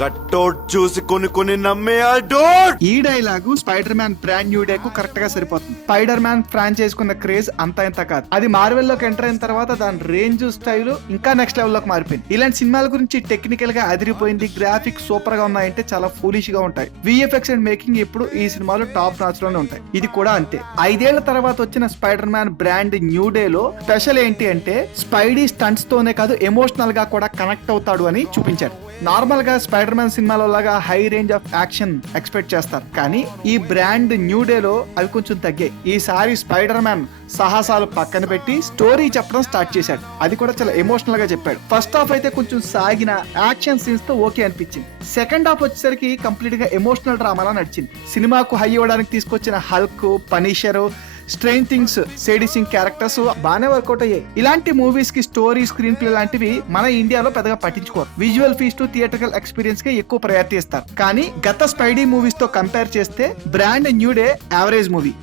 Cutout చూసి కొన్ని నమ్మేయాడు. ఈ dialogue spider man brand new day కు కరెక్ట్ గా సరిపోతుంది. స్పైడర్ మ్యాన్ ఫ్రాంచైజ్ కున్న క్రేజ్ అంత ఇంత కాదు. అది మార్వెల్ లోకి ఎంటర్ అయిన తర్వాత దాని రేంజ్ స్టైల్ ఇంకా నెక్స్ట్ లెవెల్ లోకి మారిపోయింది. ఇలాంటి సినిమాల గురించి టెక్నికల్ గా అదిరిపోయింది, గ్రాఫిక్స్ సూపర్ గా ఉన్నాయంటే చాలా ఫూలిష్ గా ఉంటాయి. విఎఫ్ఎక్స్ అండ్ మేకింగ్ ఎప్పుడు ఈ సినిమాలో టాప్ నాచ్ లోనే ఉంటాయి. ఇది కూడా అంతే. 5 ఏళ్ల తర్వాత వచ్చిన spider man brand new day లో స్పెషల్ ఏంటి అంటే స్పైడీ స్టంట్స్ తోనే కాదు ఎమోషనల్ గా కూడా కనెక్ట్ అవుతాడు అని చూపించారు. నార్మల్ గా స్పైడర్ మ్యాన్ సినిమాలో లాగా high range of action expect చేస్తారు, కానీ ఈ బ్రాండ్ న్యూ డే లో అవి కొంచెం తగ్గాయి. ఈసారి స్పైడర్ మ్యాన్ సాహసాలు పక్కన పెట్టి స్టోరీ చెప్పడం స్టార్ట్ చేశాడు. అది కూడా చాలా ఎమోషనల్ గా చెప్పాడు. ఫస్ట్ హాఫ్ అయితే కొంచెం సాగిన యాక్షన్ సీన్స్ తో ఓకే అనిపించింది. సెకండ్ హాఫ్ వచ్చేసరికి కంప్లీట్ గా ఎమోషనల్ డ్రామాలా నడిచింది. సినిమాకు హై ఇవ్వడానికి తీసుకొచ్చిన హల్క్, పనిషర్, స్ట్రెయిన్ థింగ్స్, సేడిసింగ్ క్యారెక్టర్స్ బాగానే వర్కౌట్ అయ్యాయి. ఇలాంటి మూవీస్ కి స్టోరీ, స్క్రీన్ ప్లే లాంటివి మన ఇండియాలో పెద్దగా పట్టించుకోరు. విజువల్ ఫీస్ట్, థియేట్రికల్ ఎక్స్పీరియన్స్ కి ఎక్కువ ప్రయారిటీ ఇస్తారు. కానీ గత స్పైడీ మూవీస్ తో కంపేర్ చేస్తే brand new day average movie.